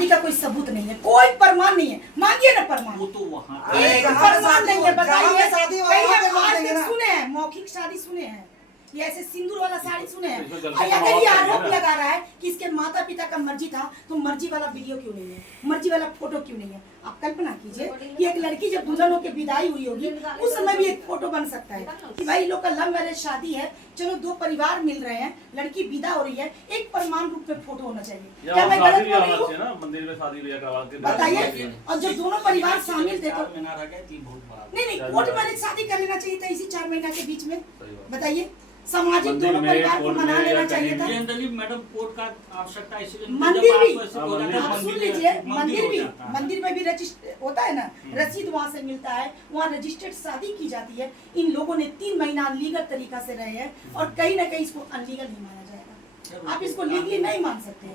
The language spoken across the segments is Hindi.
शादी का कोई सबूत नहीं है, कोई प्रमाण नहीं है, मांगिए ना प्रमाण। वो तो वहाँ एक प्रमाण नहीं है, बताइए। शादी सुने हैं मौखिक शादी सुने हैं, ये ऐसे सिंदूर वाला साड़ी सुने हैं। और अगर ये आरोप लगा रहा है कि इसके माता पिता का मर्जी था, तो मर्जी वाला वीडियो क्यों नहीं है, मर्जी वाला फोटो क्यों नहीं है? आप कल्पना कीजिए कि एक लड़की जब दुल्हन होकर विदाई हुई होगी, उस समय भी एक फोटो बन सकता है कि भाई लोग का लव मैरिज शादी है, चलो दो परिवार मिल रहे हैं, लड़की विदा हो रही है, एक प्रमाण रूप में फोटो होना चाहिए। क्या मैं गलत बोल रही हूँ? मंदिर में शादी बताइए। और जब दोनों परिवार शामिल थे तो नहीं, कोर्ट मैरिज शादी कर लेना चाहिए था इसी 4 महीना के बीच में। बताइए, सामाजिक दोनों परिवार को मना लेना चाहिए था। मैडम कोर्ट का आवश्यकता इसलिए मंदिर भी आप सुन लीजिए, मंदिर में भी रजिस्टर होता है ना, रसीद वहाँ से मिलता है, वहाँ रजिस्टर्ड शादी की जाती है। इन लोगों ने 3 महीना अनलीगल तरीका से रहे हैं और कहीं ना कहीं इसको अनलीगल नहीं माना जाएगा। आप इसको लीगली नहीं मान सकते हैं।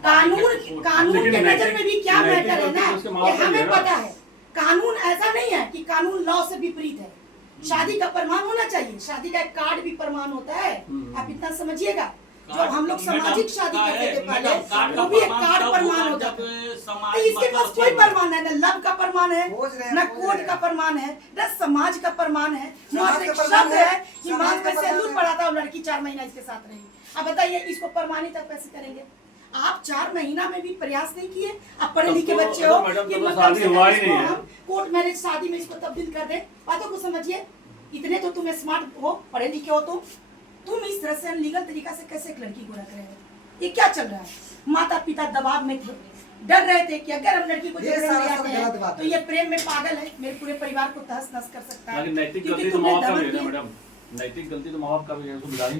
कानून के नजर में भी क्या मैटर है ना, ये हमें पता है। कानून ऐसा नहीं है कि कानून लॉ से विपरीत है। शादी का प्रमाण होना चाहिए, शादी का एक कार्ड भी प्रमाण होता है, आप इतना समझिएगा। जो हम लोग सामाजिक शादी करते थे पहले, वो भी एक कार्ड प्रमाण होता है। तो इसके पास कोई प्रमाण है, न लव का प्रमाण है, न कोर्ट का प्रमाण है, न समाज का प्रमाण है, न एक शब्द है कि मांग में सिंदूर पड़ा था और लड़की 4 महीना इसके साथ रही। अब बताइए इसको प्रमाणित आप कैसे करेंगे? आप 4 महीना में भी प्रयास नहीं किए। आप पढ़े लिखे बच्चे हो कि कोर्ट मैरिज शादी में इसको तब्दील कर दे। बातों को समझिए, इतने तो तुम स्मार्ट हो, पढ़े लिखे हो, तुम इस तरह से अनलीगल तरीका से कैसे एक लड़की को रख रहे हो? ये क्या चल रहा है? माता पिता दबाव में थे, डर रहे थे कि अगर हम लड़की को तो ये प्रेम में पागल है, मेरे पूरे परिवार को तहस नहस कर सकता है। नैतिक गलती तो माँ बाप का भी है मैडम, नैतिक गलती तो माँ बाप का भी है।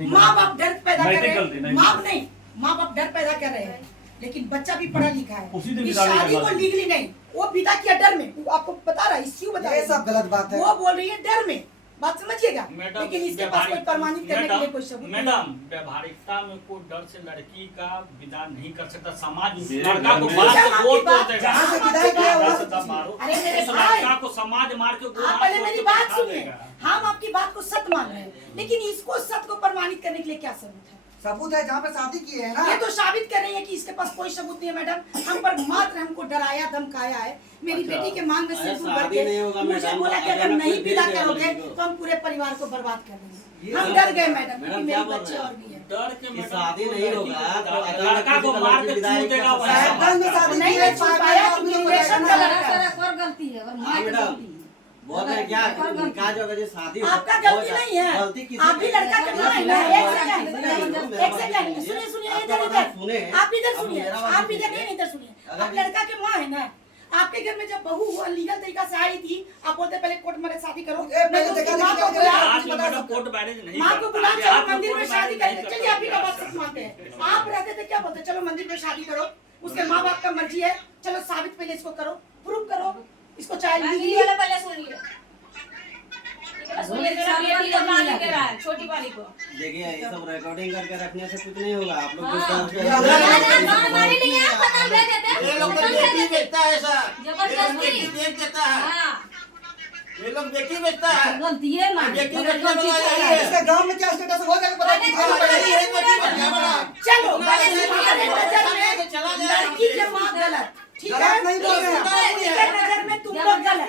माँ बाप डर पैदा कर रहे हैं, माँ बाप डर पैदा कर रहे हैं, लेकिन बच्चा भी पढ़ा लिखा है। इस शादी को लीगली नहीं, वो पिता की डर में, आपको बता रहा है, इश्यू बता रहा है, सब गलत बात है। वो बोल रही है डर में, बात समझिएगा। लेकिन इसके पास कोई प्रमाणित करने के लिए कोई सबूत नहीं। मैडम, व्यवहारिकता में कोई डर से लड़की का विदा नहीं कर सकता। समाज लड़का को मार के गोद तोड़ देगा। अरे मेरे भाई, लड़का को समाज मार के गोद आप पहले मेरी बात सुनिए। हम आपकी बात को सत्य मान रहे हैं, लेकिन इसको सत्य को प्रमाणित करने के लिए क्या सबूत है? सबूत है जहाँ पे शादी की है ना, ये तो साबित कर रही है कि इसके पास कोई सबूत नहीं है। मैडम, हम पर मात्र हमको डराया धमकाया है। मेरी बेटी के मांग में सिंदूर भर के मुझे बोला कि अगर नहीं विदा करोगे तो हम पूरे परिवार को बर्बाद कर देंगे। हम डर गए मैडम, क्योंकि मेरे बच्चे और भी है। डर के शादी नहीं होगा, लड़का को मार के छूट देगा। नहीं छूट पाया क्योंकि रिलेशन का लड़का गलती है और माँ की गलती है। बोल रहे क्या निकाह जो अगर शादी आपका गलती नहीं है, आप भी लड़का के माँ है ना। एक सेकंड सुनिए, आप इधर सुनिए, आप इधर नहीं, इधर सुनिए। आप लड़का के माँ है ना। आपके घर में जब बहू अनलीगल तरीका से आई थी, आप बोलते पहले कोर्ट मैरिज शादी करो, माँ को बुला चलो मंदिर में शादी करेंगे। चलिए आप ही का बात मानते हैं। आप रहते थे क्या बोलते, चलो मंदिर में शादी करो, उसके माँ बाप का मर्जी है, चलो साबित पहले इसको करो, प्रूव करो इसको। चाहे छोटी वाली को देखिए, ये सब रिकॉर्डिंग करके रखने से कुछ नहीं होगा। आप लोग ये लोग बेटी बेचता है, गलती है ना। इसका गांव में क्या स्टेटस हो जाएगा पता नहीं। चलो लड़की के माँ गलत, ठीक है, नहीं बोल रहे हैं। नजर में तुम लोग गलत।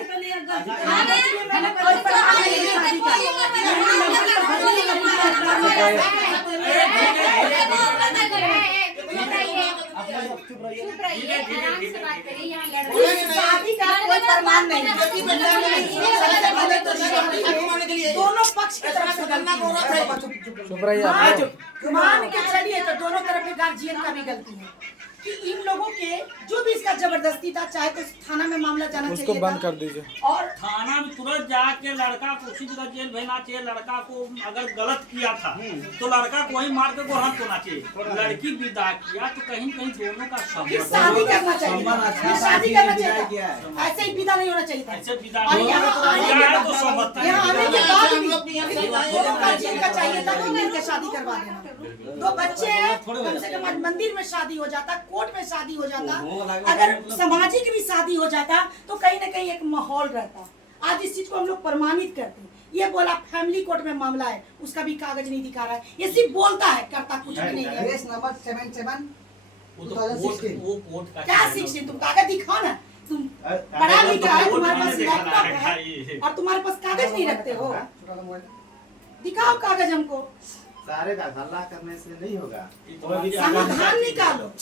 शादी का कोई प्रमाण नहीं, दोनों पक्ष की तरफ से मान के चलिए तो दोनों तरफ के गार्जियन का भी गलती है कि इन लोगों के जो भी इसका जबरदस्ती था, चाहे तो थाना में मामला जाना चाहिए, उसको बंद कर दीजिए। और थाना में तुरंत जाके लड़का को उसी जगह जेल भेजना चाहिए। लड़का को अगर गलत किया था तो लड़का को वही मार के गोहन होना चाहिए। लड़की विदा किया तो कहीं कहीं दोनों का शादी करना चाहिए, शादी करना चाहिए, ऐसे ही विदा नहीं होना चाहिए था। ऐसे विदा चाहिए था कि मिलकर शादी करवा देना। दो बच्चे हैं, कम से कम मंदिर में शादी हो जाता, कोर्ट में शादी हो जाता, अगर सामाजिक भी शादी हो जाता तो कहीं ना कहीं एक माहौल रहता। आज इस चीज को हम लोग प्रमाणित करते हैं। ये बोला फैमिली कोर्ट में मामला है, उसका भी कागज नहीं दिखा रहा है, ये सिर्फ बोलता है, करता कुछ भी नहीं है। केस नंबर 77 वो तो 2016 वो कोर्ट का क्या चीज है। 16 तुम कागज दिखाओ ना, तुम पढ़ा लिखा है, तुम्हारे पास लैपटॉप है और तुम्हारे पास कागज नहीं रखते हो, छोटा सा मोबाइल दिखाओ कागज हमको, सारे का हल्ला करने से नहीं होगा। समाधान निकालो।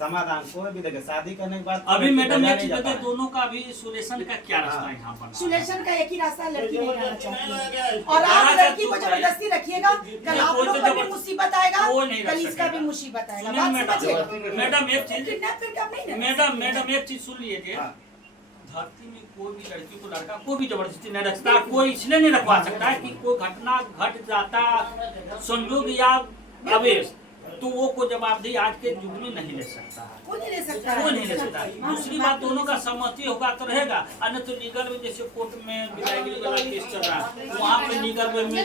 समाधान कोई भी देखे शादी करने के बाद अभी मैडम नहीं एक चीज जाता बताइए, है। दोनों का भी सुलेशन का क्या रास्ता है यहाँ पर? सुलेशन का एक ही रास्ता है, लड़की नहीं रहना चाहती है और आप लड़की को जबरदस्ती रखिएगा, कल आप कोई तो लोग पर भी जबरदस्ती- मुसीबत आएगा, कोई नहीं रख कल इसका सकेगा। भी मुसीबत आएगा। सुनिए बात समझिए, मैडम एक चीज, किडनैप करके आप नहीं रख मैडम एक चीज सुन लीजिए, हाँ। धरती में कोई भी लड़की को लड़का कोई भी जबरदस्ती नहीं रखता, कोई इसलिए नहीं रखवा सकता है कि कोई घटना घट जाता संयोग या आवेश, तो वो को जवाबदेही आज के युग में नहीं ले सकता है, कोई नहीं ले सकता, कोई नहीं ले सकता। दूसरी बात, दोनों का सहमति होगा तो रहेगा, अन्य तो लीगल में जैसे कोर्ट में विदायगी वाला केस चल रहा है, वहाँ पे लीगल में दोनों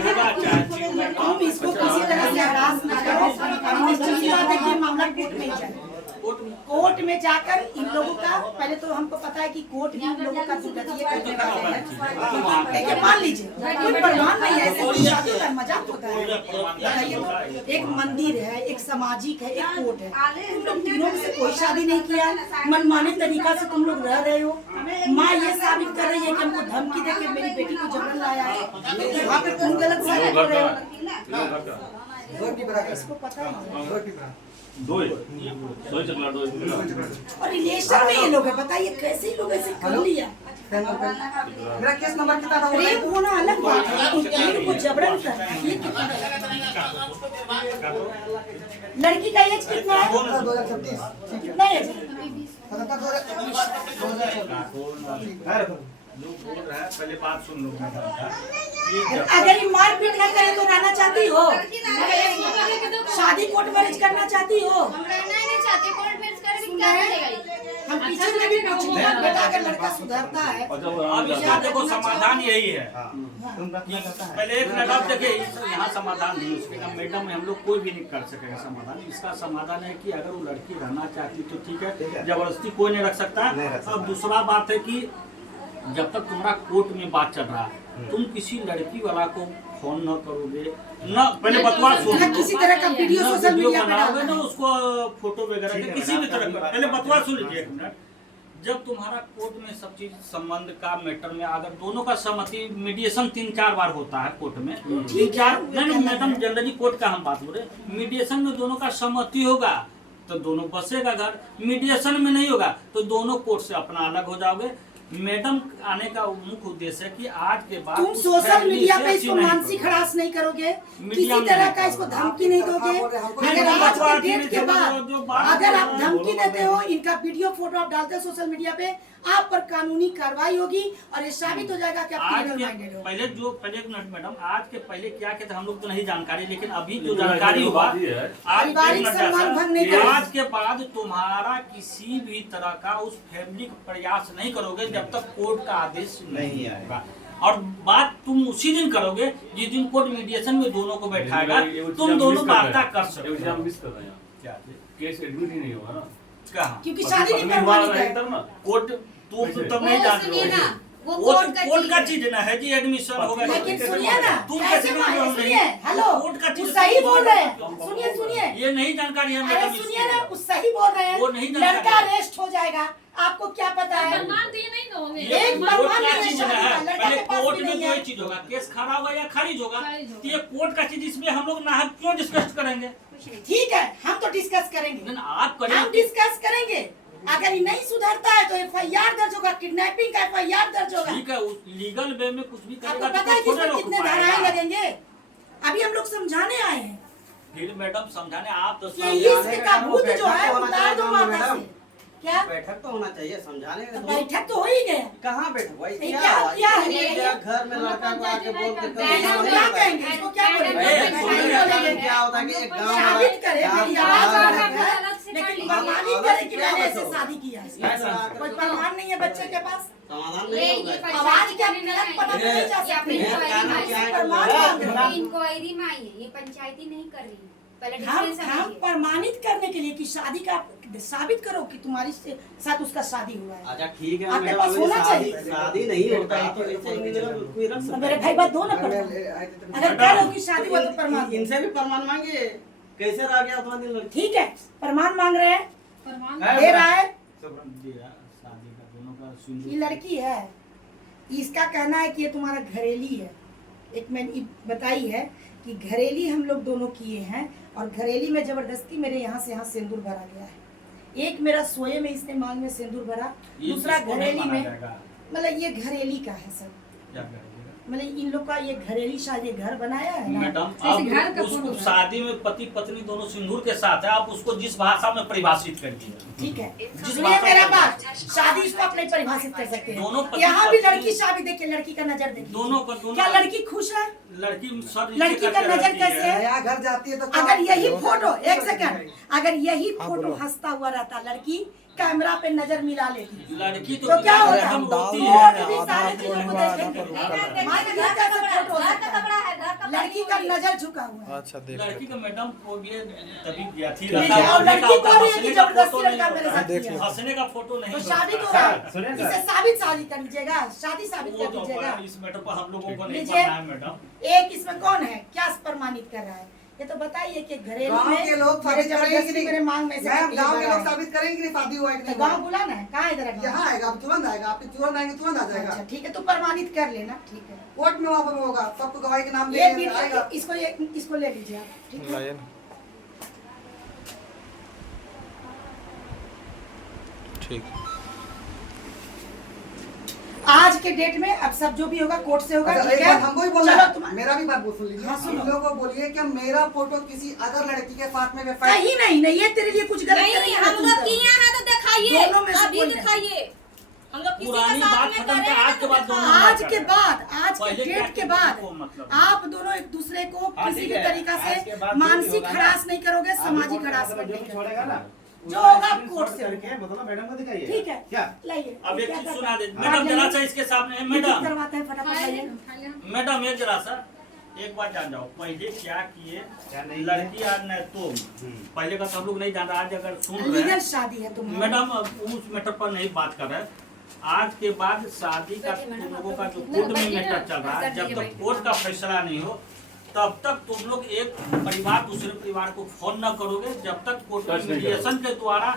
होगा चाहे तुम इसको किसी तरह से हरास ना करो, हम निश्चित सी बात है कि ये मामला कोर्ट में ही जाए। कोर्ट में जाकर इन लोगों का, पहले तो हमको पता है कि कोर्ट भी इन लोगों का दुर्गतिये करने वाले हैं, लेकिन मान लीजिए कोई प्रमाण नहीं है, ऐसे कोई शादी का मजाक होता है, बताइए तो। एक मंदिर है, एक सामाजिक है, एक कोर्ट है, तुम लोग तीनों में से कोई शादी नहीं किया है, मनमाने तरीका से तुम लोग रह रहे हो। माँ ये साबित कर रही है कि हमको धमकी देके मेरी बेटी को जबरन लाया है, तो वहाँ पे तुम गलत साबित हो रहे हो। इसको पता है दो ही चकला दो और रिलेशन में ये लोग है, बताइए कैसे ही लोग ऐसे कर लिया। मेरा केस नंबर कितना था? प्रेम होना अलग बात है, उस प्रेम को जबरन करना ये कितना। लड़की का एज कितना है? 2036 कितना एज है? 2016 लोग बोल रहे हैं, पहले बात सुन लो मैडम का। अगर ये मारपीट न करे तो रहना चाहती हो? शादी कोर्ट मैरिज करना चाहती हो? हम पीछे में भी पूछेंगे, बेटा अगर लड़का सुधरता है, अब इसका देखो समाधान यही है, तुम रखना चाहता है पहले एक मैडम देखिए यहाँ समाधान नहीं, उसके का मैडम हम लोग कोई भी नहीं कर सकेगा समाधान। इसका समाधान है कि अगर वो लड़की रहना चाहती तो ठीक है, जबरदस्ती कोई नहीं रख सकता। अब दूसरा बात है कि जब तक तुम्हारा कोर्ट में बात चल रहा है, तुम किसी लड़की वाला को फोन न करोगे, न पहले बतवा ना किसी तरह का वीडियो सोशल मीडिया पे बनाओगे, डालना ना है। उसको फोटो वगैरह के किसी भी तरह का, पहले बतवा सुन लीजिए एक मिनट। जब तुम्हारा कोर्ट में सब चीज संबंध का मैटर में अगर दोनों का सहमति, मीडिएशन 3-4 बार होता है कोर्ट में, 3-4 नहीं मैडम जनरली कोर्ट का हम बात बोले, मीडिएशन में दोनों का सहमति होगा तो दोनों बसेगा घर, मीडिएशन में नहीं होगा तो दोनों कोर्ट से अपना अलग हो जाओगे। मैडम आने का मुख्य उद्देश्य है कि आज के बाद तुम सोशल मीडिया पे इसको मानसिक हरास नहीं करोगे, किसी तरह का इसको धमकी नहीं दोगे। अगर आज के डेट के बाद अगर आप धमकी देते हो, इनका वीडियो फोटो आप डालते हो सोशल मीडिया पे, आप पर कानूनी कार्रवाई होगी और ये साबित हो जाएगा कि आप आज क्रिमिनल के माइंडेड हो। पहले एक मिनट मैडम, आज के पहले क्या कहते हम लोग तो नहीं जानकारी, लेकिन अभी जो जानकारी हुआ आज पारिवारिक सम्मान भंग नहीं करें। आज के बाद तुम्हारा किसी भी तरह का उस फैमिली का प्रयास नहीं करोगे जब तक कोर्ट का आदेश नहीं आएगा। और बात तुम उसी दिन करोगे जिस दिन कोर्ट मीडिएशन में दोनों को बैठाएगा, तुम दोनों वार्ता कर सकते हो। मिस कर रहे हैं क्या केस एडमिट ही नहीं होगा ना, कहाँ क्योंकि शादी नहीं प्रमाणित है। तब ना कोर्ट तुम तब नहीं जानते हो, वो वो कोर्ट का कोर्ट का चीज चीज ना है जी, एडमिशन होगा। लेकिन सुनिए ना, तुम कैसे कैसे माने? नहीं? सुनिए, हेलो, कोर्ट का वो चीज सही बोल रहे हैं। सुनिए सुनिए, ये नहीं जानकारी है अरे मैडम सुनिए ना, वो सही बोल रहे वो नहीं हैं। जानकारी लड़का है। अरेस्ट हो जाएगा, आपको क्या पता है? प्रमाण दिए नहीं ना होंगे। एक कोर्ट प्रमाण का नहीं है चीज शादी है, का, लड़का पहले के पास कोर्ट भी में नहीं कोई है। चीज होगा, केस खड़ा होगा या खारिज होगा, खारिज होगा। तो ये कोर्ट का चीज इसमें हम लोग ना क्यों डिस्कस करेंगे? ठीक है, हम तो डिस्कस करेंगे, नहीं, आप हम करेंगे डिस्कस करेंगे। अगर ये नहीं सुधरता है तो एफआईआर दर्ज होगा, किडनैपिंग का एफआईआर दर्ज होगा। ठीक है, लीगल वे में कुछ भी आपको करेगा पता है कि तो इसमें थोड़े कितने रोक धाराएं पाएगा। लगेंगे? अभी हम लोग समझाने आए हैं फिर मैडम समझाने आप तो कि इश्क का भूत जो है उतार दो माता से। क्या बैठक तो होना चाहिए, समझाने के तो लिए। बैठक तो हो ही गया। कहाँ बैठक भाई? ये क्या है? क्या घर में लड़का को आके बोल के इसको क्या कहेंगे? इसको क्या बोलेंगे? क्या होता है कि एक गाँव साबित करे मेरी आवाज वाला अलग है, लेकिन प्रमाणित करे कि मैंने ऐसे शादी किया है। कोई प्रमाण नहीं है बच्चे के पास, समाधान नहीं होगा। आवाज क्या मिलत पता नहीं जा सकती है। प्रमाण मांग रहे हैं। इंक्वायरी में आई है, ये पंचायती नहीं कर रही है। पहले हम डिटेल हम समझिए। प्रमाणित करने के लिए कि शादी का साबित करो कि तुम्हारी साथ उसका शादी हुआ है। अच्छा ठीक है, आपके मैडम, पास अभी होना शादी चाहिए। शादी नहीं होता है तो ऐसे कोई रख सकता मेरे है। भाई बात दो ना पड़ता, अगर कह रहे हो कि शादी हुआ तो प्रमाण दो। इनसे भी प्रमाण मांगिए कैसे रह गया उतना दिन लड़की? ठीक है, प्रमाण मांग रहे हैं, फरमान दे रहा है। दिया शादी का दोनों का सिंदूर। ये लड़की है, इसका कहना है कि ये तुम्हारा घरेली है। एक मैंने बताई है कि घरेली हम लोग दोनों किए हैं और घरेली में जबरदस्ती मेरे यहाँ से यहाँ सिंदूर भरा गया है। एक मेरा सोए में इसने मांग में सिंदूर भरा, ये दूसरा किसको नहीं घरेली माना में, जाएगा? मतलब ये घरेली का है सर। क्या करेंगे? मतलब इन लोग का ये घरेली शादी घर बनाया है ना। मैडम जैसे घर आप का उसको फोटो है। शादी में पति पत्नी दोनों सिंदूर के साथ है, आप उसको जिस भाषा में परिभाषित करिए। ठीक है, जिस सुनिए भाषा मेरा में- बात, शादी इसको अपने परिभाषित कर सकते दोनों हैं। पति यहाँ भी पत्नी- लड़की शादी देखिए, लड़की का नजर देखिए, दोनों का दोनों क्या लड़की खुश है? लड़की सर लड़की का नजर कैसे है? नया घर जाती है तो अगर यही फोटो, एक सेकंड, अगर यही फोटो हंसता हुआ रहता, लड़की कैमरा पे नजर मिला लेती लड़की तो क्या होता? हम रोती कोर्ट है। भी सारी चीजों को देखेंगे। मान लीजिए कैसे फोटो हो सकता है? लड़की का नजर झुका हुआ है। अच्छा देख लड़की का मैडम को ये तभी गया थी देखिए, और लड़की को भी है कि जबरदस्ती लड़का मेरे साथ देख किया। लो। हंसने का फोटो नहीं तो है। शादी तो है, सुनिए सर। इसे साबित शादी कर लीजिएगा, शादी साबित वो कर तो दीजिएगा। इस मैटर पर हम लोगों को नहीं लीजिए। पढ़ना है मैडम। एक इसमें कौन है, क्या प्रमाणित कर रहा है? ये तो बताइए कि घरेलू गांव में के लोग मेरे साबित करेंगे कि जबरदस्ती नहीं? मेरे मांग में से मैम, कटी गांव के भरा लोग है। साबित करेंगे कि नहीं शादी हुआ है कि तो नहीं गांव हुआ? बुलाना है, कहाँ इधर है गाँव? यहाँ आएगा, अब तुरंत आएगा, आप तुरंत आएंगे, तुरंत आ जाएगा। अच्छा ठीक है, तो प्रमाणित कर लेना। ठीक है, कोर्ट में वहाँ पर होगा, सबको गवाही के नाम ये ले आएगा। वीडियो इसको ले लीजिए आप, ठीक है? लाइन ठीक। आज के डेट में अब सब जो भी होगा कोर्ट से होगा। अच्छा, ठीक एक है, बात हमको भी बोलना चलो है, तुम मेरा भी बात सुन लीजिए। हाँ, सुनो। हम लोगों को बोलिए कि मेरा फोटो किसी अदर लड़की के साथ में वेरीफाई कहीं नहीं, ये तेरे लिए कुछ गलत नहीं, करेंगे हम ना तुम लोग करो। किए हैं तो दिखाइए, दोनों में से अभी कोई नहीं। दिखाइए। हम लोग किसी पुरानी के साथ बात में खत्म करे कर, हैं आज तो के बाद दिखाओ। दोनों आज के बाद, आज के पहले क्या डेट के किसी बाद को मतलब? आप दोनों एक दूसरे को हाँ, किसी ठीक भी है। तरीका आज के से बाद जो भी मानसिक होगा ना, हरास नहीं करोगे, सामाजिक अभी हरासमेंट जो नहीं भी छोड़ेगा ना, जो उसका होगा screenshot कोर्ट से करके मतलब मैडम को दिखाइए। ठीक है, क्या? लाइए। अब एक क्या चीज करना सुना दे है? मैडम, आप जरा लाइए। सा इसके सामने टिकट मैडम करवाते हैं फटाफट लाइए। मैडम एक जरा सा एक बात जान जाओ, पहले क्या किए क्या नहीं लड़की आज न तुम, पहले का तो हम लोग नहीं जान रहे, आज अगर सुन रहे लीगल हैं शादी है तुम्हारी। मैडम, अब उस मैटर पर नहीं बात कर रहे हैं। आज के बाद शादी का तुम लोगों का जो कोर्ट में मैटर चल रहा है, जब तक कोर्ट का फैसला नहीं हो तब तक तुम लोग एक परिवार दूसरे परिवार को फोन न करोगे जब तक कोर्ट टच नहीं मीडिएशन के द्वारा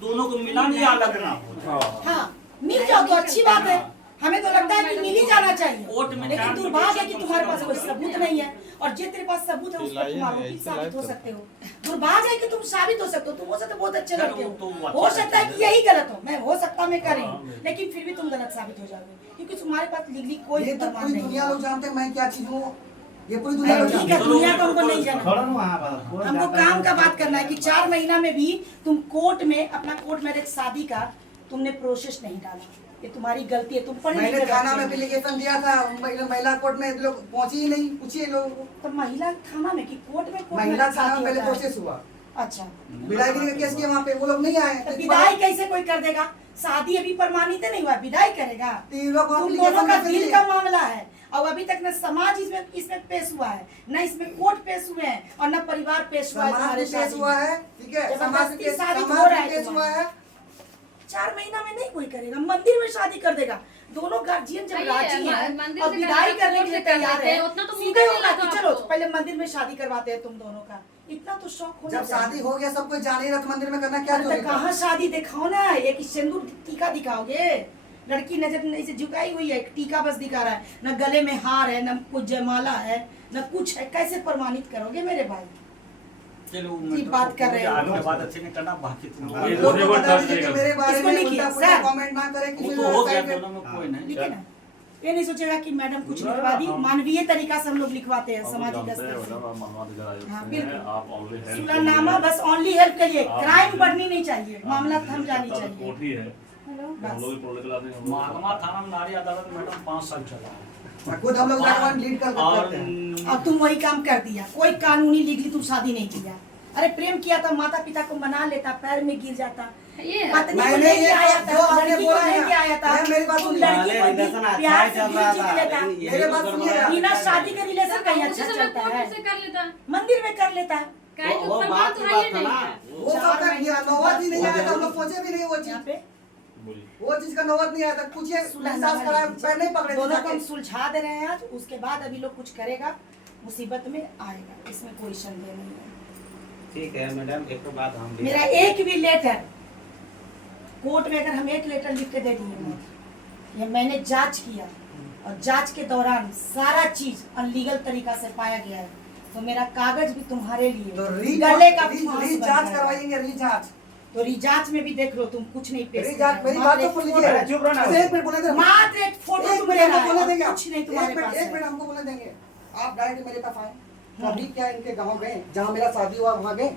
दोनों को मिलान या अलग ना हो। हाँ, मिल जाओ तो अच्छी बात है। हमें तो लगता है कि मिल ही जाना चाहिए, कोर्ट में लेकिन चार दुर्भाग्य है कि कम से तुम्हारे कम पास कोई होगा। सबूत नहीं है, और जो तेरे पास सबूत है उस पर तुम आरोपी साबित हो सकते हो। दुर्भाग्य है कि तुम साबित हो सकते हो, तुम हो सकते हो बहुत अच्छे लड़के हो, हो सकता है कि यही गलत हो, मैं हो सकता मैं कर रही हूँ, लेकिन फिर भी तुम गलत साबित हो जाओगे क्योंकि तुम्हारे पास लीगली कोई ये तो प्रमाण पूरी नहीं दुनिया है। लोग जानते हैं मैं क्या चीज हूँ, ये पूरी दुनिया लोग ठीक जानते है, हैं। दुनिया को हमको नहीं छोड़ो जाना। ना वहाँ पर। कोर्ट हमको जाता है, काम का बात करना है कि 4 महीना में भी तुम कोर्ट में अपना कोर्ट मैरिज शादी का तुमने प्रोसेस नहीं डाला, ये तुम्हारी गलती है। तुम पढ़े मैंने लिखे थाना बच्चे में हो। एप्लीकेशन दिया था, महिला कोर्ट में लोग पहुंचे ही नहीं, पूछिए लोगों को। तो महिला थाना में कि कोर्ट में कोर्ट महिला में थाना शादी में पहले होता है। प्रोसेस हुआ, अच्छा, विदाईगिरी का केस किया वहाँ पे, वो लोग नहीं आए। तो विदाई कैसे कोई कर देगा? शादी अभी प्रमाणित नहीं हुआ, विदाई करेगा? तीन लोग तुम application दोनों का में दिल दिए। का मामला है और अभी तक न समाज इसमें पेश हुआ है, न इसमें कोर्ट पेश हुए हैं और न परिवार पेश हुआ है। समाज तुम्हारे भी पेश शादी हुआ में। है, ठीक है, समाज जबरदस्ती भी साबित हो समाज रहा भी है पेश हुआ है। 4 महीना में नहीं कोई करेगा, मंदिर में शादी कर देगा। दोनों गार्जियन जब सही है, राजी हैं मंदिर और से विदाई करना, करने के लिए कोर्ट से कर तैयार लेते हैं, है, उतना तो सीधे मुद्दा होगा नहीं कि लगा चलो आपको। पहले मंदिर में शादी करवाते हैं तुम दोनों का। इतना तो शौक होना जब चाहिए। शादी हो गया सब कोई जान ही रहा तो मंदिर में करना क्या अरे तो जरूरी था? कहाँ शादी दिखाओ ना, एक सिंदूर टीका दिखाओगे? लड़की नजर ऐसे झुकाई हुई है, टीका बस दिखा रहा है, न गले में हार है, न कुछ जयमाला है, न कुछ है, कैसे प्रमाणित करोगे मेरे भाई? चलो जी, बात कर रहे हैं। आपके बात अच्छे नहीं करना, बाकी तुम लोग ये लोगों होने को पर बता टच दीजिए कि नहीं मेरे बारे इसको में लिखिए, उल्टा पुल्टा सर। कमेंट ना करे वो किसी तो हो गया, साइड में। दोनों में कोई नहीं। लिखे ना, ये नहीं सोचेगा कि मैडम कुछ लिखवा दी, मानवीय तरीका से हम लोग लिखवाते हैं, सामाजिक स्तर से। हाँ, बिल्कुल। सुलहनामा बस ओनली हेल्प के लिए, क्राइम बढ़नी नहीं चाहिए, मामला थम जानी चाहिए। कोठी है, बस। हम लोग भी पढ़ने के लाते हैं। महात्मा थाना में नारी अदालत मैडम 5 साल चला है खुद हम लोग जाकर लीड कर और करते हैं। अब तुम वही काम कर दिया, कोई कानूनी लीगली तुम शादी नहीं किया। अरे प्रेम किया था, माता पिता को मना लेता, पैर में गिर जाता, ये पत्नी को मैंने लेके ये आया जो था, आपने लड़की को बोला है लेके आया था, मैं मेरी बात तुम सुनिए। लड़की को रिलेशन अच्छा प्यार ही से चल दिल रहा जीत था, लेता। लेकिन मेरे बात सुनिए। बिना शादी के रिलेशन कहीं उसी अच्छा समय चलता कोर्ट है, से कर लेता। मंदिर में कर लेता है। काहे वो ऊपर बात बात की तो है बात ही था नहीं ना। है। वो सब का किया, नौबत ही नहीं आया था, हम लोग सोचे भी नहीं वो यहाँ चीज, पे वो चीज का नौबत नहीं आया था। पूछिए एहसास कराया, पैर नहीं पकड़े थे दोनों को हम जाके। सुलझा दे रहे हैं आज, उसके बाद अभी लोग कुछ करेगा, मुसीबत में आएगा, इसमें कोई संदेह नहीं है। ठीक है मैडम, एक तो बात हम भी मेरा एक भी लेटर कोर्ट में अगर हम एक लेटर लिख के दे दिए, या मैंने जांच किया और जांच के दौरान सारा चीज अनलीगल तरीका से पाया गया है, तो मेरा कागज भी तुम्हारे लिए तो गले का फांस बन रीजांच जाएगा। करवाएंगे, रीजांच। तो रिजांच में भी देख लो, तुम कुछ नहीं पेश रीजांच, कर रहे मेरी हो। बात तो मात्र सुन एक लीजिए। फोटो- चुप रहना। अच्छा, एक मिनट बोले दे। मात्र एक फोटो एक तुम मिनट ले हमको रहे बोले हो, देंगे आप। कुछ नहीं तुम्हारे एक पास है। मिनट हमको बोले देंगे। आप डायरेक्ट मेरे पास आए, कभी क्या इनके गाँव गए जहाँ मेरा शादी हुआ वहाँ गए?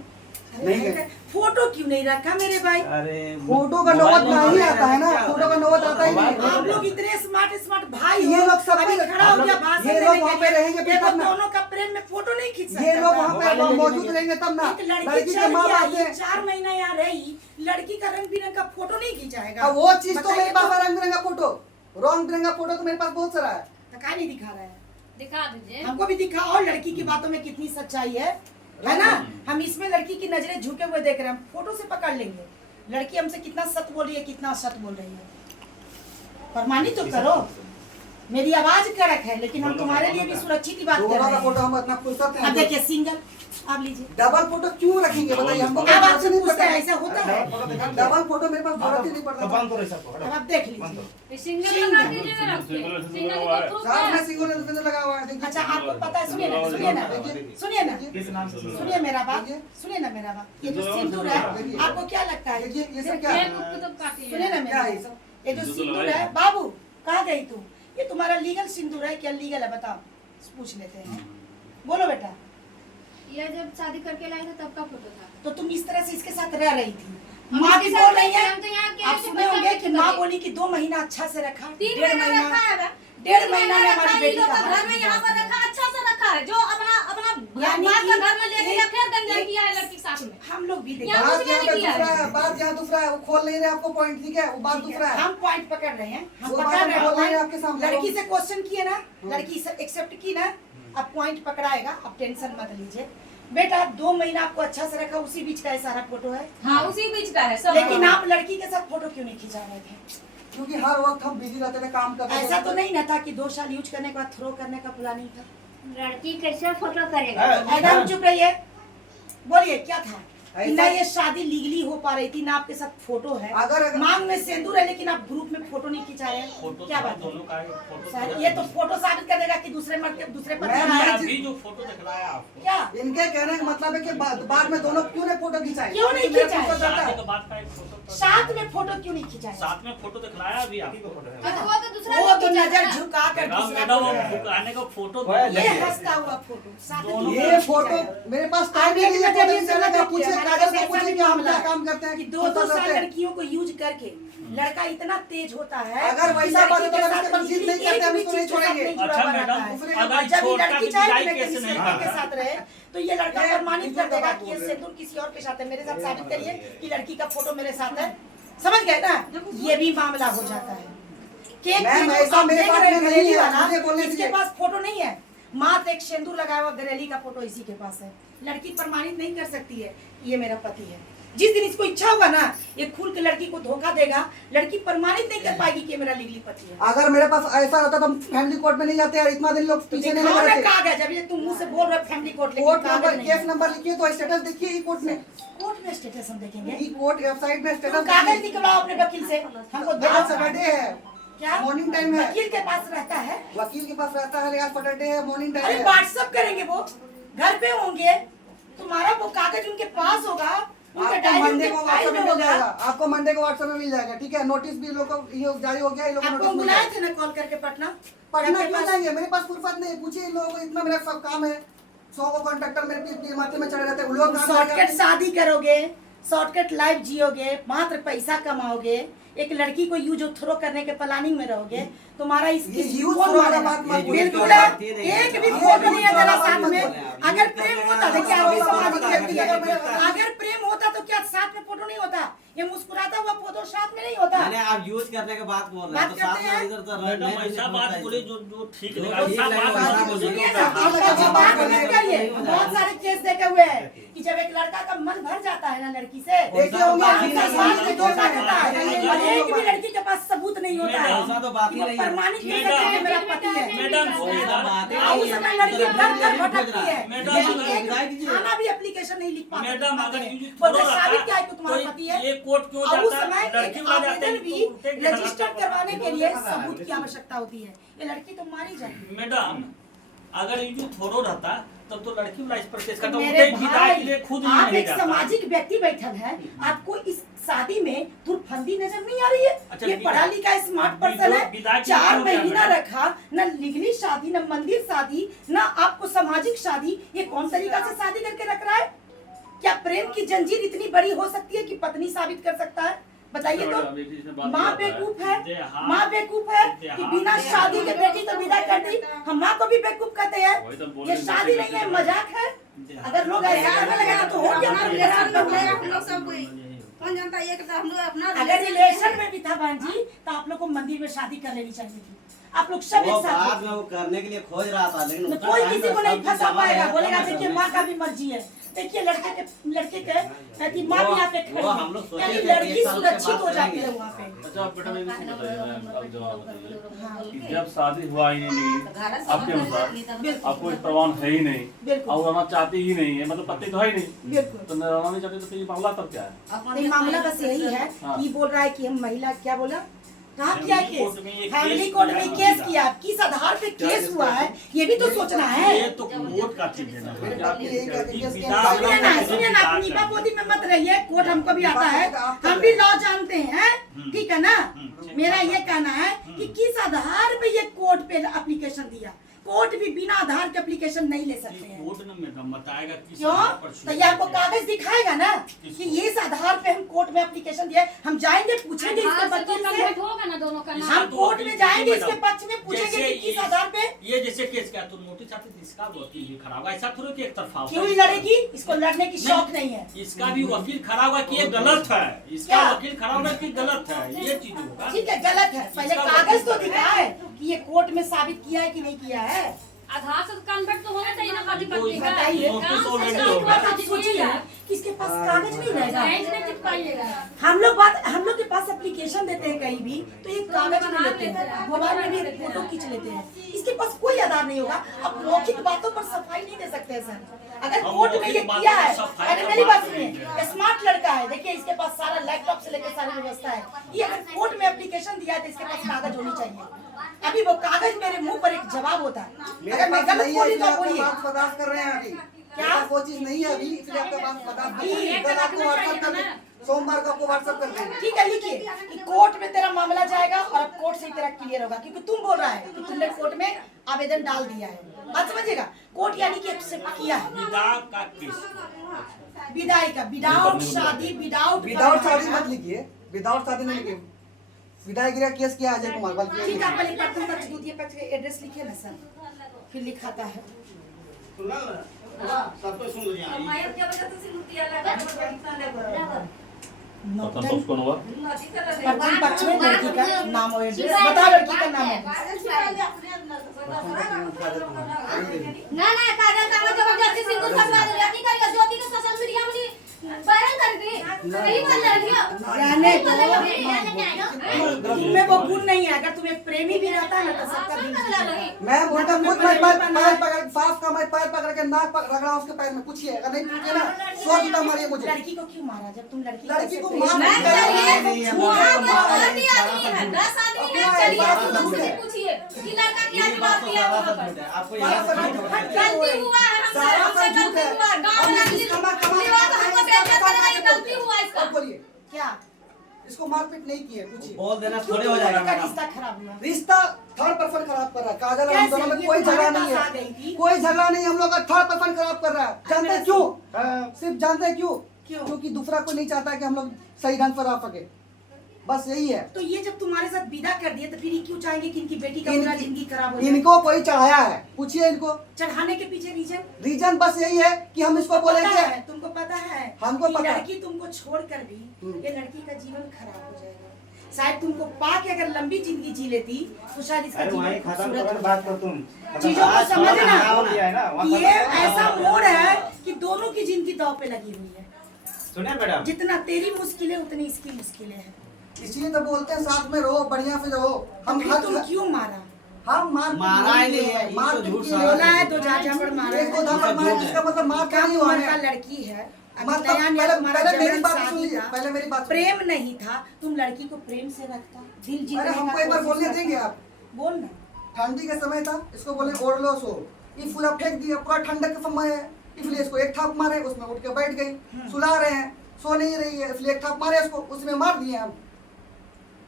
नहीं गए। फोटो क्यों नहीं रखा मेरे भाई? अरे फोटो का नौबत नहीं आता है ना, फोटो का नौबत आता ही आप नहीं। लोग इतने स्मार्ट भाई ये हो, लोग सब अभी लोग- खड़ा हो गया भाषण ये देने लोग के वहाँ पे लिए। रहेंगे, ये तब लोग ना। दोनों का प्रेम में फोटो नहीं खींच सकता ये लोग था। वहाँ पे मौजूद रहेंगे तब ना। एक लड़की लड़की के चल माँ के बाप आई, से 4 महीना यहाँ रही, लड़की का रंग बिरंग का फोटो नहीं खींचाएगा। अब वो चीज तो बताइए मेरे पास है, रंग बिरंगा फोटो। रंग बिरंगा फोटो तो मेरे पास बहुत सारा है। तो क्या नहीं दिखा रहा है? दिखा दीजिए। हमको भी दिखाओ लड़की की बातों में कितनी सच्चाई है ना? हम इसमें लड़की की नजरें झुके हुए देख रहे हैं, हम फोटो से पकड़ लेंगे लड़की हमसे कितना सच बोल रही है, कितना असत बोल रही है। प्रमाणित तो करो। मेरी आवाज कड़क है, लेकिन हम तुम्हारे लिए भी सुरक्षित ही बात कर दोनों रहे का फोटो हैं। हम इतना फुर्सत अब है। देखिए सिंगल, आप लीजिए। डबल फोटो क्यों रखेंगे बताइए हमको? अब आपसे पूछते हैं, ऐसा होता है? डबल फोटो मेरे पास जरूरत ही नहीं तो पड़ता। बंद करो सबको, अब हटो। आप देख बंद लीजिए। करो। ये सिंगल सिंगल। लगा दीजिएगा ना उसके। सिंगल को प्रूफ साथ में है। सिंगल एलिफेंट लगा हुआ है, देखिए। अच्छा आपको पता है, सुनिए ना, सुनिए ना, सुनिए ना, किस नाम से सुनिए मेरा बात, सुनिए ना मेरा बात। ये जो सिंदूर है, आपको क्या लगता है? देखिए ये सब क्या ये है? कुछ तो काटिए। सुनिए ना क्या मेरा है ये बात। सब? ये जो सिंदूर है, बाबू कहाँ गई तू? ये तुम्हारा लीगल सिंदूर है क्या लीगल है? बताओ, पूछ लेते हैं। बोलो बेटा। यह जब शादी करके लाए थे तब का फोटो था। तो तुम इस तरह से इसके साथ रह रही थी, हम माँ भी इसके बोल साथ रही है। हम तो यहाँ क्या आप है, सुने होंगे कि पता माँ नहीं बोली कि 2 महीना अच्छा से रखा, 3 डेढ़ महीना महीना, रखा है। 1.5 महीना में हमारी बेटी का घर में यहाँ पर रखा, अच्छा से रखा है। जो अपना यानी बात का कि घर में ले गया, एक- फिर गंजा एक- किया है लड़की के साथ में। हम लोग भी देखते यहाँ हैं। बात कुछ यहाँ नहीं पे किया दूसरा है। है, बात यहाँ दूसरा है। वो खोल नहीं रहे आपको पॉइंट, ठीक है? वो बात ठीक दूसरा है, है। हम पॉइंट पकड़ रहे हैं, हम वो पकड़ बात हम रहे बोल रहे हैं हैं। आपके सामने। लड़की से क्वेश्चन किए ना, लड़की से एक्सेप्ट की ना, अब पॉइंट पकड़ाएगा, अब टेंशन मत लीजिए। बेटा 2 महीना आपको अच्छा से रखा, उसी बीच का ये सारा फोटो है। हाँ उसी बीच का है सब। लेकिन आप लड़की के साथ फोटो क्यों नहीं खिंचा रहे थे? क्योंकि हर वक्त हम बिजी रहते थे, काम करते थे। ऐसा तो नहीं ना था कि 2 साल यूज करने के बाद थ्रो करने का प्लानिंग था? लड़की कैसे फोटो करेगा? एकदम चुप रहिए, बोलिए क्या था? कि ना ऐसा- ये शादी लीगली हो पा रही थी ना, आपके साथ फोटो है, अगर- मांग में सिंदूर है, लेकिन आप ग्रुप में फोटो नहीं खिंचा रहे हैं, फोटो क्या तो बात है? दोनों का है, फोटो सर, ये तो फोटो साबित कर देगा कि दूसरे मर्द के दूसरे पर मैं- ध्यान है। अभी जो फोटो दिखलाया आपको, क्या इनके कहने का मतलब है कि बाद में दोनों क्यों नहीं फोटो खिंचाए? क्यों नहीं मेरा खिंचाए? फोटो जाता शादी है। के बाद का एक फोटो था। साथ में फोटो क्यों नहीं खिंचाया? साथ में फोटो दिखलाया अभी आपको। वो तो दूसरा वो तो नजर झुका कर मैडम दूसरा मैडम, वो फोटो है। फुकाने का फोटो ये हंसता हुआ फोटो साथ में दोनों दूसरा ये खिंचाया। फोटो मेरे पास टाइम आगे नहीं के है नजरिए फोटो से खिंचाने का। देखिए, पूछे हमारे कागज पास से ऐसा पूछे भी कि हम मामला क्या है काम करते हैं कि 2-2 कितना साल करते हैं। लड़कियों को यूज करके लड़का इतना तेज होता है। अगर कि वैसा लड़की बात है तो के हम साथ इसके बाद जिद नहीं करते, हम एक इसको भी नहीं चीज के साथ छोड़ेंगे। जुड़ा अच्छा हुआ मैडम, रहता है। अगर और जब ये छोटा लड़की भी चाहे विदाई कि कैसे किसी नहीं लड़के के करता? साथ रहे, तो ये लड़का ये प्रमाणित कर देगा बात कि ये बोल रहे सिंदूर किसी और के साथ है, मेरे साथ साबित करिए कि लड़की का फोटो मेरे साथ है। समझ गए ना? ये भी मामला हो जाता है। केक मैम, जो ऐसा आप मेरे देख पास रहे हैं में नहीं घरेली है, वाला, मुझे बोलने इसके दीजिए। पास फोटो नहीं है, मात्र एक सिंदूर लगाया हुआ घरेली का फोटो इसी के पास है। लड़की प्रमाणित नहीं कर सकती है ये मेरा पति है। जिस दिन इसको इच्छा होगा ना, ये खुल के लड़की को धोखा देगा, लड़की प्रमाणित नहीं कर पाएगी कि ये मेरा लीगली पति है। अगर मेरे पास ऐसा रहता तो हम फैमिली कोर्ट में नहीं जाते यार, इतना दिन लोग पीछे नहीं दिखाओ ना लगे। कागज, अभी तुम मुंह से बोल रहे हो फैमिली कोर्ट, लेकिन कोर्ट कागज नंबर नहीं केस है। नंबर लिखिए तो स्टेटस देखिए ई कोर्ट में। कोर्ट में स्टेटस हम देखेंगे। ई कोर्ट वेबसाइट में तुम स्टेटस कागज निकलवाओ अपने वकील से, हमको आज दो सैटरडे है, क्या मॉर्निंग टाइम है। वकील के पास रहता है? वकील के पास रहता है, आज सैटरडे है, मॉर्निंग टाइम अरे है। व्हाट्सएप करेंगे, वो घर पे होंगे, तुम्हारा वो कागज उनके पास होगा, उनका आपको डायरी मंडे उनके को फाइल व्हाट्सएप में में मिल जाएगा, होगा। आपको मंडे को व्हाट्सएप में मिल जाएगा, ठीक है? नोटिस भी लोग को ये जारी हो गया, ये लोग को आपको नोटिस मिल बुलाए जाएगा। थे ना कॉल करके पटना? पटना आपके क्यों पास- जाएंगे? मेरे पास फुर्सत नहीं है, पूछिए इन लोगों को, इतना मेरा सब काम है। 100 को कॉन्ट्रैक्टर मेरे पीठ माथे में चढ़े रहते हैं, लोग काम शॉर्टकट करेंगे। शादी करोगे, शॉर्टकट लाइफ जियोगे, मात्र पैसा कमाओगे, एक लड़की को यूज थ्रो करने के प्लानिंग में रहोगे, तुम्हारा ये इसकी यूज कौन थ्रो वाला मानेगा? बात मत बोलिए। बिल्कुल एक भी फोटो नहीं है तेरा साथ में। अगर प्रेम होता, देखिए अभी सामाजिक व्यक्ति है, अगर प्रेम होता तो क्या साथ में फोटो नहीं होता? ये मुस्कुराता हुआ फोटो साथ में नहीं होता? मैंने आप यूज करने के बाद बोल रहे हैं, बात तो साथ करते हैं। में इधर तो मैडम नहीं ऐसा बोलना बात चाहिए। बोले जो ठीक जो लगा, ठीक ऐसा लगे बात वैसा बोले। बोलिए। सुनिए ना, आप बात मत करिए। बहुत सारे केस देखे हुए हैं कि जब एक लड़का का मन भर जाता है ना लड़की से, देखिए होंगे, तो 5 साल में धोखा देता है, और एक भी लड़की के पास सबूत नहीं होता है। ऐसा तो तो बात ही वो नहीं है। प्रमाणित कर मैडम, सकते हैं मेरा पति है। मैडम, ऐसा बात ही आप नहीं उस है। समय लड़की घर घर भटकती है। मैडम, लेकिन अगर एक विदाई दीजिए। थाना भी एप्लीकेशन नहीं लिख पाते। मैडम अगर बोलते साबित क्या है कि तुम्हारा पति है। ये कोर्ट क्यों और उस जाता समय है? लड़की एक वाला जाता है आवेदन भी तो उल्टे के रजिस्टर हालात करवाने के लिए होता है। सबूत की आवश्यकता होती है। ये लड़की तो मारी जाएगी। मैडम अगर ये थोड़ो रहता तब तो लड़की वाला इस पर केस करता, मेरे उल्टे विदाई के लिए भाई, खुद ही आप नहीं एक जाता। सामाजिक व्यक्ति बैठल है, आपको इस शादी में धुरफंदी नजर नहीं आ रही है। अच्छा, ये पढ़ा लिखा स्मार्ट पर्सन है, विदाई की 4 क्यों क्या महीना मैडम? रखा, न लिगली शादी, न मंदिर शादी, न आपको सामाजिक शादी। ये कौन तरीका से शादी करके रख रहा है? क्या प्रेम की जंजीर इतनी बड़ी हो सकती है कि पत्नी साबित कर सकता है? बताइए तो। मैडम, एक चीज में बात माँ ये आता है। बेवकूफ है, देहात- माँ बेवकूफ है कि देहात- बिना शादी के बेटी को विदा कर दी। हम माँ को भी बेवकूफ कहते वही तो हैं। बोल ये रहे हैं, शादी जैसे नहीं है, करते मजाक है। अगर लोग ऐसा करने लगे ना तो हो क्या ना रिलेशन में होगा। हम लोग सब कोई कौन जानता है, ये कहता है हम लोग अपना अगर रिलेशन में भी था बहन जी तो आप लोग को मंदिर में शादी कर लेनी चाहिए थी। आप लोग सब वो एक साथ बाद में वो करने के लिए खोज रहा था, लेकिन तो उतना कोई टाइम किसी तो को नहीं सब कुछ फंसा जमा पाएगा। है, बोलेगा तो देखिए सब माँ का भी मर्जी है। देखिए लड़के की माँ भी यहाँ पे खड़ी वो हम लोग है, सोचे यानी थे कि लड़की एक साल के सुरक्षित बाद हो जाती करेंगे। है वहाँ पे। अच्छा बेटा मेरे को बताइए, मैम, अब जवाब बताइए कि जब शादी हुआ ही नहीं आपके अनुसार, आपको एक प्रमाण है ही नहीं बिल्कुल। और रहना चाहती ही नहीं है, मतलब पति तो है ही नहीं, बिल्कुल। तो न रहना नहीं चाहते तो ये मामला तब क्या है? नहीं, मामला बस यही है हाँ। कि बोल रहा है कि हम महिला, क्या बोला, कहाँ किया है फैमिली कोर्ट में ये केस? फैमिली केस कोर्ट किया में है, केस हाँ। किया, किस आधार पे केस हुआ है ये भी तो सोचना है। ये तो कोर्ट का चीज है ना। मेरे बाप यही कहते हैं कि सुनिए ना, आप नीपा पोती में मत रहिए। कोर्ट हमको भी आता है, हम भी लॉ जानते हैं, ठीक है ना। मेरा ये कहना है कि किस आधार पे ये कोर्ट पे एप्लीकेशन दिया। कोर्ट भी बिना आधार के एप्लीकेशन नहीं ले सकते हैं। कोर्ट ने मैडम बताएगा किस क्यों? आधार पर तो ये आपको कागज दिखाएगा ना कि ये इस आधार पे हम कोर्ट में एप्लीकेशन दिया है। हम जाएंगे पूछेंगे इसके वकील से, होगा ना दोनों का नाम। हम कोर्ट में जाएंगे इसके पक्ष में पूछेंगे जैसे कि किस ये- आधार पे ये जैसे केस क्या तो नोटिस आती थी, इसका वकील भी खड़ा होगा, ऐसा थोड़ा कि एक तरफा होगा। क्यों लड़ेगी? इसको लड़ने की शौक नहीं है। इसका भी वकील खड़ा होगा कि ये गलत है, इसका क्या? वकील खड़ा होगा कि गलत है, ये चीज होगा। ठीक है, गलत है, पहले इसका कागज तो वकील दिखाए कि ये कोर्ट में साबित किया है कि नहीं किया है। आधार से कन्वर्ट तो होना चाहिए ना पति तो पत्नी का। बताइए। काम से ऑलरेडी शादी हो गया। हुआ आप सोचिए कि इसके पास कागज नहीं रहेगा। दहेज नहीं चिपकाइएगा। हम लोग के पास एप्लीकेशन देते हैं कहीं भी तो एक कागज में लेते हैं, मोबाइल में भी एक फोटो खींच लेते हैं। इसके पास कोई आधार नहीं होगा। अब मौखिक बातों पर सफाई नहीं दे सकते हैं सर। अगर हम कोर्ट में मौखिक ये बातों किया पर है, सफाई अरे का मेरी बात बात सुनिए, नहीं है। स्मार्ट लड़का है, देखिए इसके पास सारा लैपटॉप से लेकर सारी व्यवस्था है। ये अगर कोर्ट में एप्लीकेशन दिया है तो इसके पास कागज होनी चाहिए। अभी वो कागज मेरे मुंह पर एक जवाब होता है। मेरे अगर मैं पास गलत नहीं है, बोली इसलिए तो आपका बोलिए। बात बर्दाश्त कर रहे हैं अभी। क्या? मेरे पास वो चीज नहीं है अभी, इसलिए आपका बात बर्दाश्त कर रहे हैं। एक कल आपको रखना व्हाट्सएप कर चाहिए दें, ना। सोमवार को आपको व्हाट्सएप कर देंगे। ठीक है, लिखिए कि कोर्ट में तेरा मामला जाएगा और अब कोर्ट से ही तेरा क्लियर होगा, क्योंकि तुम बोल रहा है कि तुमने कोर्ट में आवेदन डाल दिया है। बात समझिएगा? कोर्ट यानी कि एक्सेप्ट किया है विदा का केस। विदाई का, विदाउट शादी, विदाउट विदाउट शादी मत लिखिए, विदाउट शादी नहीं लिखिए। विदाईगिरी केस किया अजय कुमार बल्कि ठीक है, पहले प्रथम पक्ष द्वितीय पक्ष के एड्रेस लिखिए ना सर, फिर लिखाता है। सबको सुन लो यहाँ। मायर क्या वजह से लुटिया लगा। प्रथम पक्ष कौन हुआ? प्रथम पक्ष में लड़की का नाम और एड्रेस बताओ, लड़की का नाम है। ना ना कागज का जबरदस्ती सिंदूर फंसा दे नहीं करेगा। ज्योति के सोशल मीडिया में वायरल कर दे। सही बोल रही हो। रहने दो, तुम्हें वो गुण नहीं है। अगर तुम एक प्रेमी भी रहता है ना तो सबका दिल जीता है। मैं बोलता खुद मैं पैर पकड़ साफ का मैं पैर पकड़ के नाक पकड़ रख रहा हूँ उसके पैर में। पूछिए, अगर नहीं पूछिए ना 100 जूता मारिए मुझे। लड़की को क्यों मारा जब तुम लड़की लड़की को ऐसे मार प्रेम नहीं करते चाहिए। हो? नहीं है, वहाँ मौके पर पर और भी आदमी है, 10 आदमी है। चलिए आप लोग से पूछिए कि लड़का क्या जवाब दिया वहाँ पर। आपको यहाँ पर गलती हुआ है हमसे, सारा हमसे झूठ गलती है। हुआ। गाँव हम वाला इस कमा विवाद हमको बेइज्जत करेगा, ये गलती हुआ इसका। अब बोलिए, क्या इसको मारपीट नहीं किए, पूछिए। बोल देना क्यों थोड़े हो तुम जाएगा लोगों का मैडम। रिश्ता खराब हुआ? रिश्ता थर्ड पर्सन खराब कर रहा है। काजल और हम कैसे? दोनों में ये कोई तुम्हारे झगड़ा नहीं पास आ गई है, थी? कोई झगड़ा नहीं। हम लोग का थर्ड पर्सन खराब कर रहा है। जानते हैं क्यों? सिर्फ जानते हैं क्यों? क्यों? क्योंकि दूसरा कोई नहीं चाहता कि हम लोग सही ढंग पर आ सके, बस यही है। तो ये जब तुम्हारे साथ विदा कर दिए तो फिर ये क्यों चाहेंगे कि इनकी बेटी का पूरा जिंदगी खराब हो जाए? इनको कोई चढ़ाया है, पूछिए इनको। चढ़ाने के पीछे रीजन रीजन बस यही है कि हम इसको बोले पता कि है, तुमको पता है हमको कि पता है। लड़की तुमको छोड़कर भी ये लड़की का जीवन खराब हो जाएगा। शायद तुमको पाके अगर लंबी जिंदगी जी लेती तो शायद इसका अरे वहीं जीवन खत्म खूबसूरत करो, हो बात जाता। कर तुम। चीजों को समझना हो गया है ना, वहाँ ये खत्म। ऐसा मोड़ है कि दोनों की जिंदगी दांव पे लगी हुई है। सुनिए मैडम, जितना तेरी मुश्किलें उतनी इसकी मुश्किलें हैं। इसलिए तो बोलते हैं साथ में रहो, बढ़िया से रहो। हम फिर तुम क्यों मारा? हम मारा ही नहीं है, ये मार तो झूठ के सा बोला है दो चार झापड़ मारा एक दो है। धापड़ मारे जिसका मतलब मार का कम नहीं हुआ उम्र का है। लड़की है, अभी मतलब नया नया तुम्हारा पहले मेरी जबरन बात शादी सुनिए, था, पहले मेरी बात सुनिए। प्रेम नहीं था, तुम लड़की को प्रेम से रखता, दिल जीतने अरे का हमको एक बार कोशिश बोलने करता। देंगे आप? बोल ना। ठंडी के समय था, इसको बोले ओढ़ लो सो, ये पूरा फेंक दिया, पूरा ठंडक का समय है, इसलिए इसको एक थाप मारे, उसमें उठ के बैठ गई, सुला रहे हैं, सो नहीं रही है, इसलिए एक थाप मारे इसको, उसमें मार दिए हम।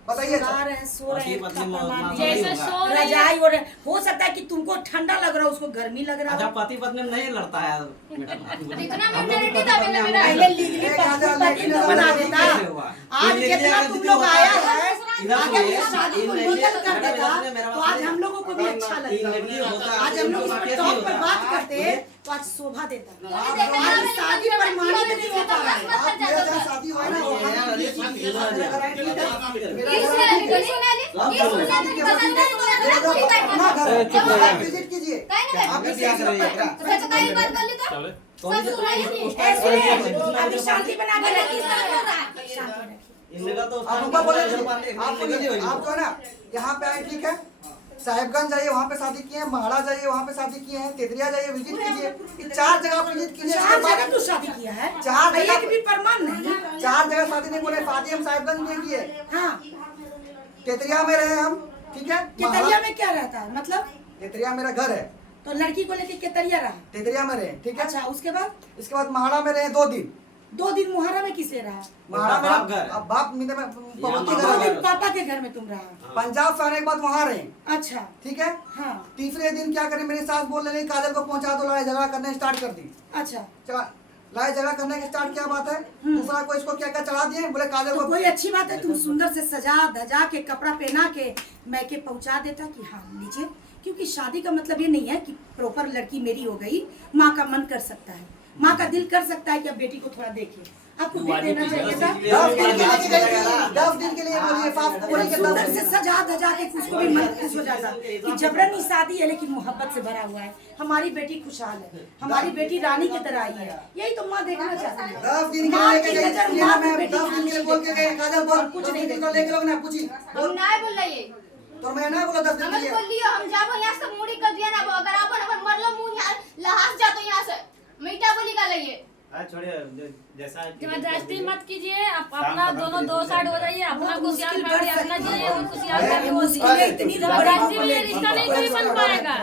बताइए सुला अच्छा। रहे हैं, सो रहे हैं, पति थप्पड़ मार मार दिए। जैसे सो रही है। रजाई और हो सकता है कि तुमको ठंडा लग रहा हो, उसको गर्मी लग रहा अच्छा हो। पति पत्नी में नहीं लड़ता है इतना मेंटालिटी था पहले मेरा। पहले लीगली पति तो बना देता। आज जितना तुम लोग आया है, अगर ये शादी को लीगल कर देता तो आज हम लोगों को भी अच्छा लगता। आज हम लोग इस पर टॉप पर बात करते तो आज शोभा देता। आज शादी प्रमाणित नहीं हो पा रहा है। आप मेरे साथ शादी हुआ है ना, वो हम ये चीज़ की अपना घर है, आप विजिट कीजिए। आप अभी शांति बना के रखी। आप ऊपर बोले, आप सुनिए, आप जो है ना यहाँ पे आए, ठीक है, साहिबगंज जाइए, वहाँ पे शादी किए हैं, महाड़ा जाइए, वहाँ पे शादी किए हैं, तेतरिया जाइए, विजिट कीजिए। ये 4 जगह विजिट कीजिए। चार जगह तो शादी किया है, 4 एक जगह भी प्रमाण नहीं। 4 जगह शादी नहीं बोले, शादी हम साहिबगंज में किए, हाँ, तेतरिया में रहे हम, ठीक है, केतरिया में क्या रहता है मतलब? तेतरिया मेरा घर है, तो लड़की को लेके केतरिया रहा। तेतरिया में रहे, ठीक है। अच्छा, उसके बाद इसके बाद महाड़ा में रहे 2 दिन। 2 दिन मुहर्रम में किससे रहा? महाड़ा बाप घर मेरा है। अब बाप मेरे में पड़ोसी 2 घर दिन है। पापा के घर में तुम रहा। पंजाब से आने के बाद वहाँ रहे, अच्छा, ठीक है। हाँ, तीसरे दिन क्या करें, मेरी सास बोल रही काजल को पहुंचा दो, लड़ाई झगड़ा करने स्टार्ट कर दी। अच्छा, लड़ाई झगड़ा करने के स्टार्ट क्या बात है, दूसरा को इसको क्या क्या चढ़ा दिए, बोले काजल तो को। कोई अच्छी बात है, तुम सुंदर से सजा धजा के कपड़ा पहना के मैके पहुंचा देता कि हाँ लीजिए, क्योंकि शादी का मतलब ये नहीं है कि प्रॉपर लड़की मेरी हो गई। माँ का मन कर सकता है, माँ का दिल कर सकता है कि अब बेटी को थोड़ा देखे, आपको दे देना चाहिए था। 10 दिन के लिए गई थी, 10 दिन के लिए बोलिए, सास को बोलिए कि 10 सुंदर दिन से सजा धजा के उसको भी मन खुश हो जाता कि जबरन शादी है लेकिन मोहब्बत से भरा हुआ है। हमारी बेटी खुशहाल है, हमारी बेटी रानी की तरह आई है, यही तो माँ देखना चाहती है। 10 दिन के माँ लिए की लेके नजर गई, माँ मैं की 10 दिन के लिए बोल के गए, काजल बोल, कुछ नहीं देखो, लेके लोग ना पूछी, हम नहीं बोल रही है। तो मैं ना बोला 10 दिन के हमें लिए। बोल लियो हम जाबो यहाँ से मुड़ी कर दिया ना, अगर अपन अपन मरलो मुंह यहाँ लहास जातो यहाँ से मीठा बोली का लइए। छोड़िए, जैसा जबरदस्ती मत कीजिए, आप अपना दोनों 2 साइड हो जाइए, अपना खुशियाल बैठिए, अपना जिए और खुशियाल बैठिए। मुश्किलें इतनी जबरदस्ती में रिश्ता नहीं कोई बन पाएगा।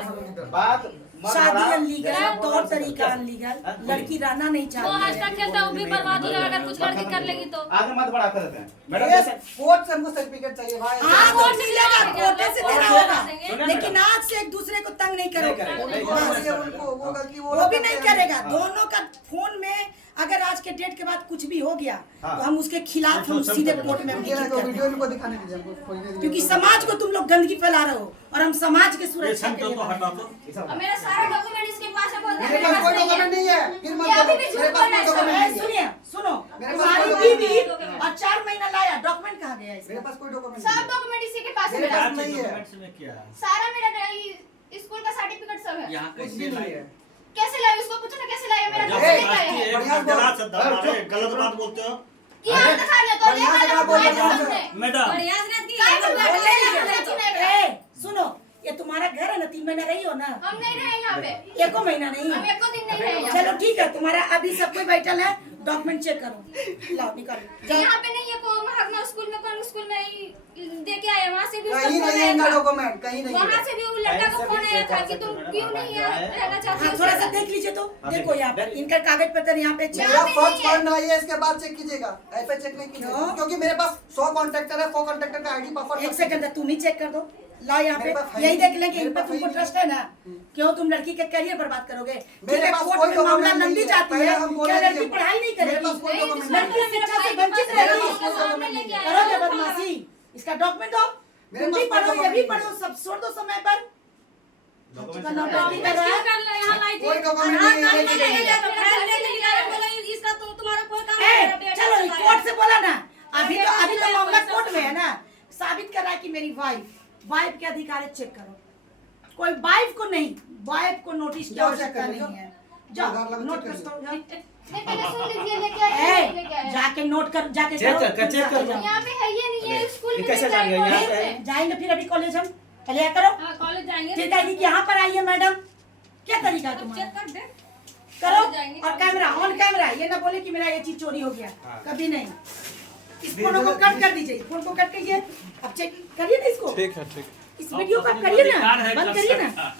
बात शादी अनलीगल, तौर तरीका अनलीगल, लड़की रहना नहीं वो चाहती हंसता खेलता वो भी बर्बाद हो जाएगा, अगर कुछ लड़की कर लेगी तो। आगे मत बढ़ाते रहते हैं मैडम। ये जैसे कोर्ट से हमको सर्टिफिकेट चाहिए भाई। हाँ, कोर्ट मिलेगा, कोर्ट से देना होगा, सुनिए लेकिन आज से एक दूसरे को तंग नहीं करोगे। उनको वो गलती वो भी नहीं करेगा। दोनों का फोन में अगर आज के डेट के बाद कुछ भी हो गया तो हम उसके खिलाफ हम सीधे कोर्ट में ये ना लिखित को करते वीडियो हैं। इनको दिखाने दीजिए, हमको खोलने दीजिए। क्योंकि समाज को तुम लोग गंदगी फैला रहे हो और हम समाज के सुरक्षा के तो लिए हटा बने दो। और मेरा सारा डॉक्यूमेंट इसके पास है, बोलते मेरे हैं पास कोई नहीं डॉक्यूमेंट है। नहीं है, फिर मत ये अभी बोलो, भी झूठ मेरे पास बोल रहा कोई है डॉक्यूमेंट हैं। नहीं है। सुनिए, सुनो, मेरे पास तुम्हारी कोई बीवी डॉक्यूमेंट और 4 महीना लाया, डॉक्यूमेंट कहाँ गया मेरे इसका? पास कोई डॉक्यूमेंट सब नहीं है। डॉक्यूमेंट इसी के पास है मेरे मेरा। पास नहीं है। डॉक्यूमेंट्स में क्या है? सारा मेरा स्कूल का सर्टिफिकेट सब है। यहाँ कुछ भी कैसे नहीं लाए? है। कैसे लाए उसको पूछो ना, कैसे लाए? मेरा जब घर लेके आए जबरदस्ती हैं। एक बढ़िया जरा बोल। से दबा रहे, गलत बात बोलते हो। कि हम दिखा रहे तो बढ़िया देखा से ना बोल बोल रहा हूँ हमने। मैडम बढ़िया से रहती काय है। बोल रहा है? ए, सुनो, ये तुम्हारा घर है ना, 3 महीना रही हो ना, हम नहीं रहे यहाँ पे, एको महीना नहीं हम है। एको दिन नहीं रहे यहाँ। चलो ठीक है, तुम्हारा अभी सब कोई बैठल है, डॉक्यूमेंट चेक करो, लाओ निकालो, जाओ। यहाँ पे नहीं है, को महात्मा स्कूल में कौन स्कूल में ही दे के आए, वहाँ से भी उसका कहीं फोन नहीं है आया इनका था। डॉक्यूमेंट, कहीं नहीं वहाँ है। से भी वो लड़का का फोन आया था कि तुम क्यों नहीं यहाँ रहना चाहती हाँ, हो? थोड़ा सा देख लीजिए तो, देखो यहाँ पे इनका कागज पत्र यहाँ पे चेक। मेरा फर्स्ट पॉइंट आइए, इसके बाद चेक कीजिएगा, ऐसे चेक नहीं कीजिएगा, क्यों? क्योंकि मेरे पास 100 कॉन्ट्रैक्टर है, 100 कॉन्ट्रैक्टर का आईडी पासवर्ड। एक सेकंड, तुम ही चेक कर दो, लाओ यहाँ पे, मेरे पास है यही ही देख नहीं, लेंगे, इन मेरे पे पास तुमको है ही ट्रस्ट है ना? क्यों तुम लड़की के करियर बर्बाद करोगे? ठीक मेरे है, पास कोर्ट कोई में मामला डॉक्यूमेंट लंबी नहीं है। जाती पहले है, हम क्या बोले लड़की थे, पढ़ाई नहीं मेरे करेगी? पास कोई डॉक्यूमेंट लड़की नहीं है। शिक्षा से वंचित मेरे रहेगी। पास कोई डॉक्यूमेंट नहीं है। करोगे बदमाशी, इसका डॉक्यूमेंट दो, मेरे तुम भी पास कोई पढ़ो, ये भी डॉक्यूमेंट पढ़ो, सब छोड़ दो समय पर। डॉक्यूमेंट नौटंकी कर रहा है। कर ले, यहाँ लाई थी। कोई डॉक्यूमेंट आधार नहीं कार्ड है, नहीं नहीं है, है। तो फाइल लेके निकाले, बोला इसका तो तुम्हारा कोई काम ए, नहीं है, बेटा चलो चला कोर्ट से है। बोला ना, अभी तो मामला कोर्ट में है ना, साबित कर रहा है कि मेरी वाइफ के अधिकार चेक करो। कोई वाइफ को नहीं, वाइफ को नोटिस की जाओ, आवश्यकता चेक कर नहीं लो। है। जाओ आधार लगा, नोट चेक कर कर दो, जाओ। नहीं, पहले सुन लीजिए, लेके आए, लेके ए, आए। जाके नोट कर, जाके चेक करो, कर, चेक कर। जाओ। यहाँ पे है ये नहीं है, सिर्फ स्कूल ये में कैसे नहीं जान गए? जाएंगे, यहाँ कॉलेज पे- में। जाएंगे फिर अभी कॉलेज हम पहले क्या करो हाँ, कॉलेज जाएंगे फिर कहेगी कि यहाँ पर आइए मैडम, क्या तरीका है तुम्हारा? चेक कर दे करो कॉलेज जाएंगे, और कॉलेज कैमरा जाएंगे। ऑन कैमरा, ये ना बोले कि मेरा ये चीज चोरी हो गया, हाँ। कभी नहीं। इस फोन को कट कर दीजिए, फोन को कट कीजिए, अब चेक करिए ना इसको, ठीक है ठीक। इस वीडियो को आप अब करिए अधिकार ना, है बंद कर करिए सकता ना।